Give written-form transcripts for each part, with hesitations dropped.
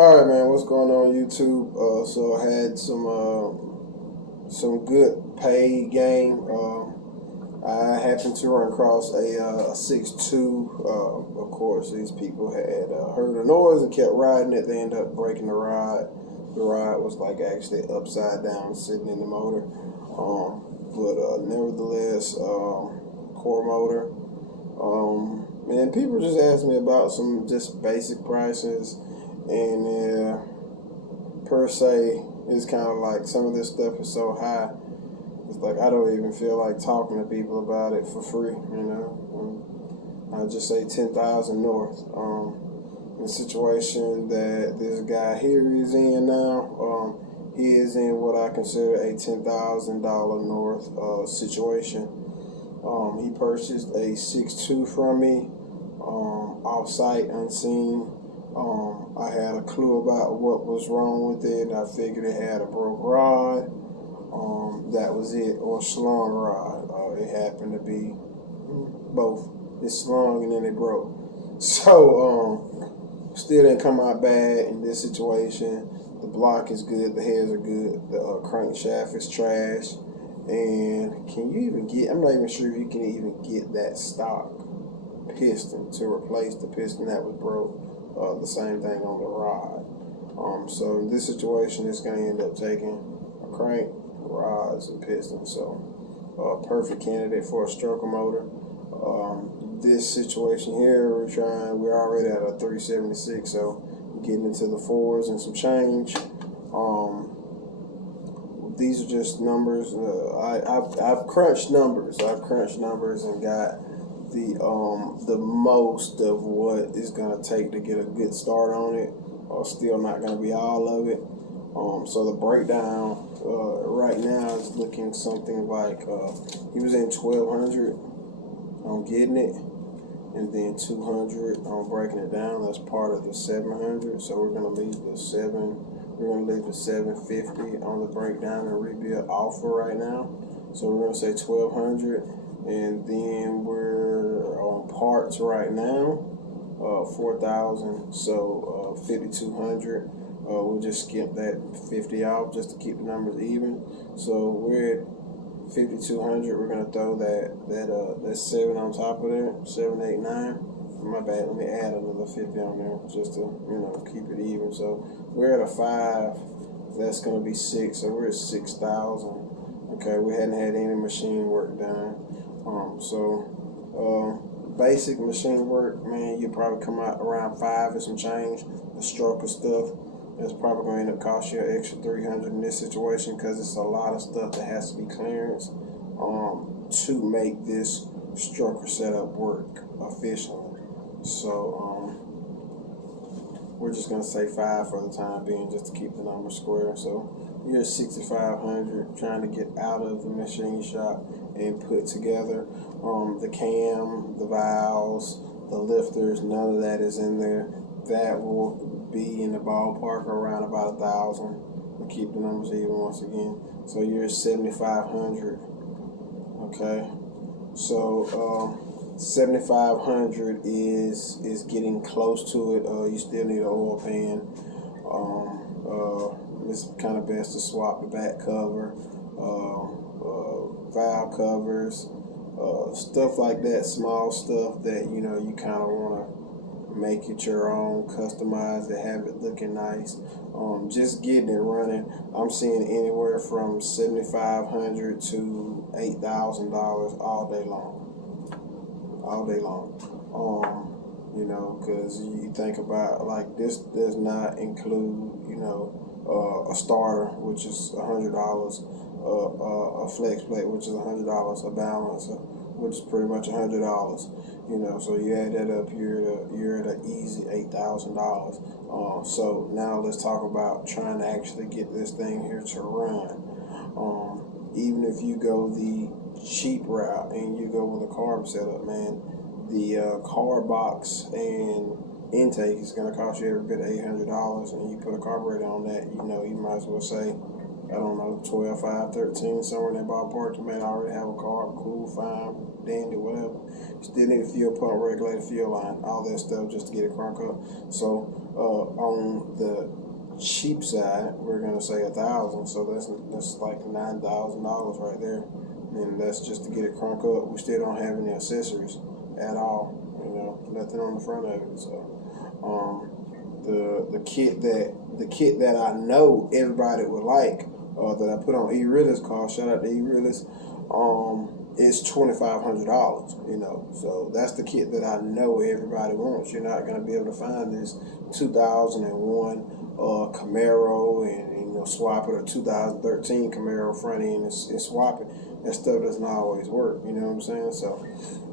All right, man. What's going on YouTube? So I had some good paid game. I happened to run across a 6'2". Of course, these people had heard a noise and kept riding it. They ended up breaking the rod. The rod was like actually upside down, sitting in the motor. But nevertheless, core motor. And people just asked me about some just basic prices, and per se, it's kind of like some of this stuff is so high. It's like I don't even feel like talking to people about it for free. I just say 10,000 north. The situation that this guy here is in now, he is in what I consider a $10,000 north situation. He purchased a 6'2" from me, off site, unseen. I had a clue about what was wrong with it. I figured it had a broke rod. That was it, or slung rod. It happened to be both. It slung and then it broke. So, still didn't come out bad in this situation. The block is good. The heads are good. The crankshaft is trash. And can you even get, I'm not even sure if you can even get that stock piston to replace the piston that was broke. The same thing on the rod. So in this situation, it's going to end up taking a crank, rods, and pistons. So perfect candidate for a stroker motor. This situation here, we're already at a 376, so getting into the fours and some change. These are just numbers. I've crunched numbers. And got the most of what it's gonna take to get a good start on it. Still not gonna be all of it. So the breakdown right now is looking something like he was in 1200 on getting it, and then 200 on breaking it down. That's part of the 700. So we're gonna leave the 750 on the breakdown and rebuild offer right now. So we're gonna say 1200, and then we're on parts right now, 4,000. So 5200. We'll just skip that 50 off just to keep the numbers even. So we're at 5200. We're gonna throw that 7 on top of there, 789. My bad. Let me add another 50 on there just to keep it even. So we're at a 5. That's gonna be 6. So we're at 6,000. Okay, we hadn't had any machine work done. Basic machine work, man, you probably come out around 5 and some change. The stroker stuff, it's probably going to end up costing you an extra 300 in this situation, because it's a lot of stuff that has to be clearance to make this stroker setup work efficiently. So we're just gonna say 5 for the time being, just to keep the number square. So you're at 6,500, trying to get out of the machine shop and put together the cam, the valves, the lifters. None of that is in there. That will be in the ballpark around about 1,000. We'll keep the numbers even once again. So you're at 7,500. Okay, so 7,500 is getting close to it. You still need an oil pan. It's kind of best to swap the back cover, valve covers, stuff like that. Small stuff that you kind of want to make it your own, customize it, have it looking nice. Just getting it running, I'm seeing anywhere from $7,500 to $8,000 all day long. Because you think about, like, this does not include, a starter, which is $100, a flex plate, which is $100, a balancer, which is pretty much $100. So you add that up, you're at an easy $8,000. So now let's talk about trying to actually get this thing here to run. Even if you go the cheap route and you go with a carb setup, man, the carb box and intake is going to cost you every bit of $800, and you put a carburetor on that, you might as well say, I don't know, 12, 5, 13, somewhere in that ballpark. You may already have a carb, cool, fine, dandy, whatever. Still need a fuel pump, regulator, fuel line, all that stuff just to get it crunk up. So On the cheap side, we're gonna say $1,000. So that's like $9,000 right there, and that's just to get it crunk up. We still don't have any accessories at all. Nothing on the front of it. So the kit that I know everybody would like, that I put on eRealist call, shout out to eRealist, is $2,500. So that's the kit that I know everybody wants. You're not gonna be able to find this 2001 Camaro and swap it, or 2013 Camaro front end and swap it. That stuff doesn't always work. You know what I'm saying? So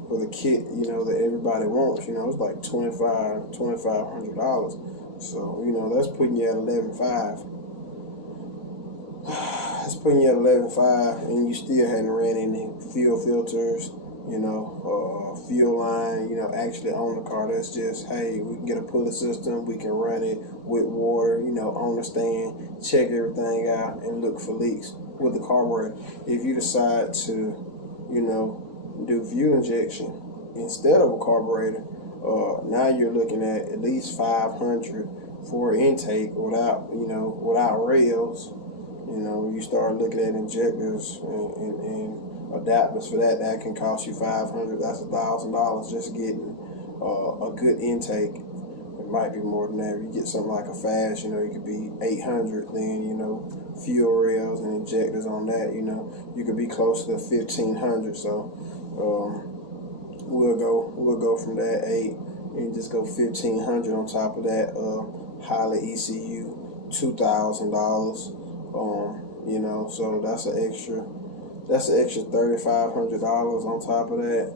for the kit, that everybody wants, it's like $2,500. So that's putting you at 11.5. That's putting you at 11.5, and you still hadn't ran any fuel filters, fuel line, actually on the car. That's just, hey, we can get a pulley system, we can run it with water, on the stand, check everything out, and look for leaks with the carburetor. If you decide to, do fuel injection instead of a carburetor, now you're looking at least 500 for intake without rails. You start looking at injectors and adapters for that. That can cost you $500. That's $1,000 just getting a good intake. It might be more than that. If you get something like a fast, it could be $800. Then fuel rails and injectors on that. You could be close to $1,500. So we'll go from that 8 and just go $1,500 on top of that. Highly ECU, $2,000. So that's an extra $3,500 on top of that.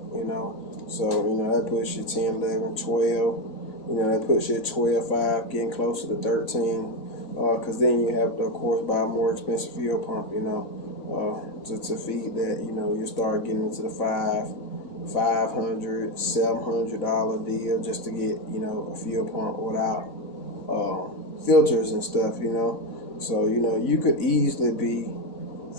So that puts you 10, 11, 12. That puts you at 12.5, getting closer to 13. Because then you have to, of course, buy a more expensive fuel pump. To feed that. You start getting into the $500, $700 deal just to get a fuel pump without filters and stuff. So you could easily be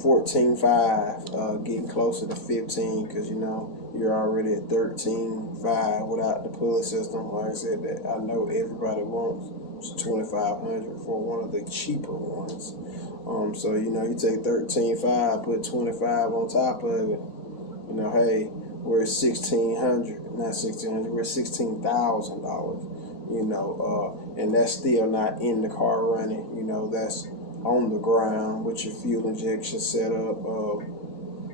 14.5, getting closer to 15, because you're already at 13.5 without the pulley system. Like I said, that I know everybody wants $2,500 for one of the cheaper ones. So you take 13.5, put 25 on top of it. Hey, we're at 1,600, not 1,600. We're at $16,000. And that's still not in the car running. That's on the ground with your fuel injection setup,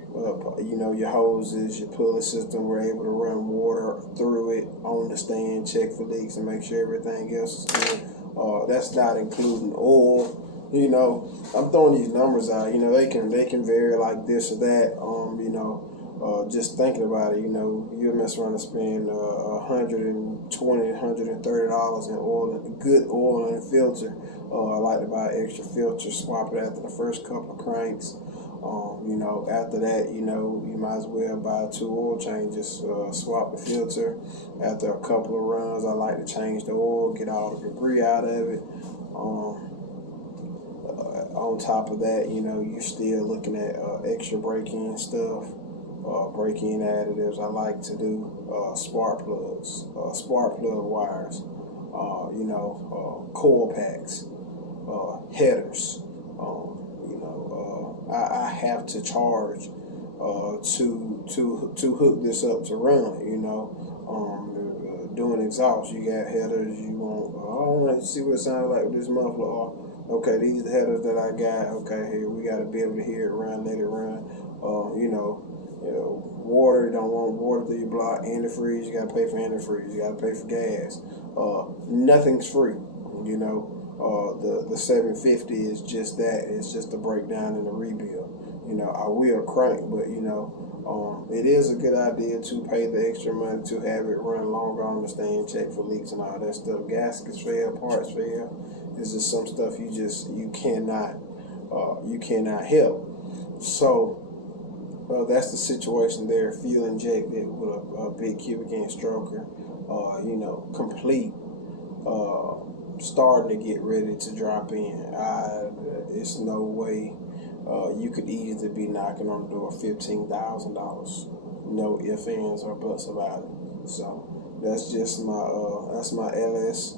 your hoses, your pulley system. We're able to run water through it on the stand, check for leaks, and make sure everything else is good. That's not including oil. I'm throwing these numbers out. They can vary like this or that. Just thinking about it, you'll mess around and spend $120, $130 in oil, good oil and filter. I like to buy extra filter, swap it after the first couple of cranks. After that, you might as well buy 2 oil changes, swap the filter. After a couple of runs, I like to change the oil, get all the debris out of it. On top of that, you're still looking at extra brake-in stuff, brake-in additives. I like to do spark plugs, spark plug wires, coil packs, headers. I have to charge to hook this up to run. Doing exhaust, you got headers. You want, I want to see what it sounds like with this muffler. Okay, these are the headers that I got. Okay, here we got to be able to hear it run, let it run. Water, you don't want water through your block. Antifreeze, you got to pay for antifreeze. You got to pay for gas. Nothing's free. The 750 is just that. It's just a breakdown and a rebuild. I will crank, but it is a good idea to pay the extra money to have it run longer on the stand, check for leaks and all that stuff. Gaskets fail, parts fail. It's just some stuff you cannot help. So that's the situation there. Fuel injected with a big cubic inch stroker, complete, starting to get ready to drop in. It's no way you could easily be knocking on the door $15,000. No ifs, ands, or buts about it. So that's just my LS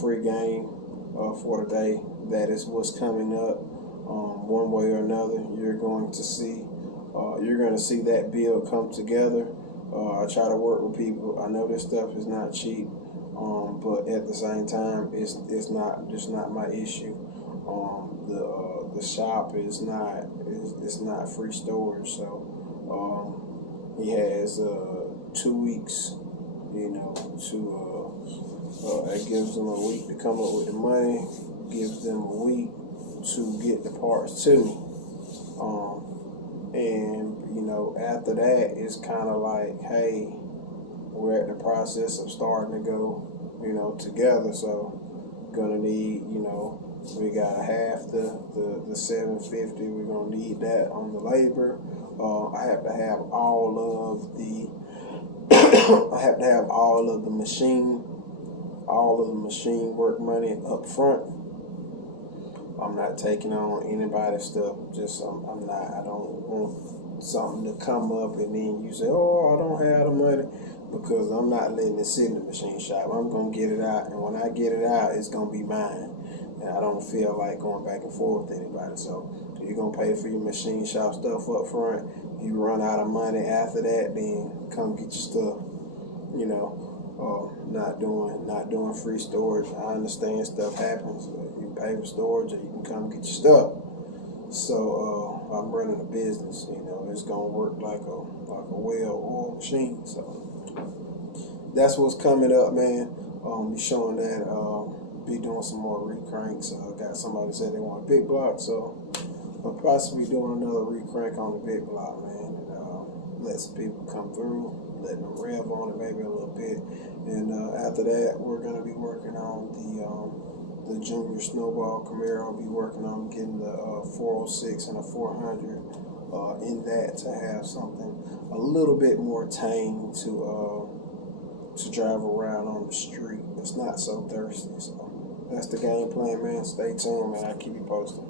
free game for the day. That is what's coming up. One way or another, you're going to see that bill come together. I try to work with people. I know this stuff is not cheap, but at the same time, it's not my issue. The shop is not free storage, so he has 2 weeks, it gives them a week to come up with the money, gives them a week to get the parts too. And after that, it's kind of like, hey, we're at the process of starting to go, together. So gonna need, we got half the $750. We're gonna need that on the labor. I have to have all of the machine work money up front. I'm not taking on anybody's stuff. Just I don't want something to come up and then you say, oh, I don't have the money, because I'm not letting it sit in the machine shop. I'm gonna get it out, and when I get it out, it's gonna be mine. And I don't feel like going back and forth with anybody. So you're gonna pay for your machine shop stuff up front. You run out of money after that, then come get your stuff. Not doing free storage. I understand stuff happens. You pay for storage, or you can come get your stuff. So I'm running a business. It's gonna work like a well-oiled machine. So that's what's coming up, man. Be showing that. Be doing some more recranks. Got somebody said they want a big block, so I'll possibly doing another recrank on the big block, man. And let some people come through, letting them rev on it maybe a little bit. And after that, we're gonna be working on the Junior Snowball Camaro. I'll be working on getting the 406 and a 400 in that, to have something a little bit more tame to drive around on the street. It's not so thirsty. So that's the game plan, man. Stay tuned, man. I'll keep you posted.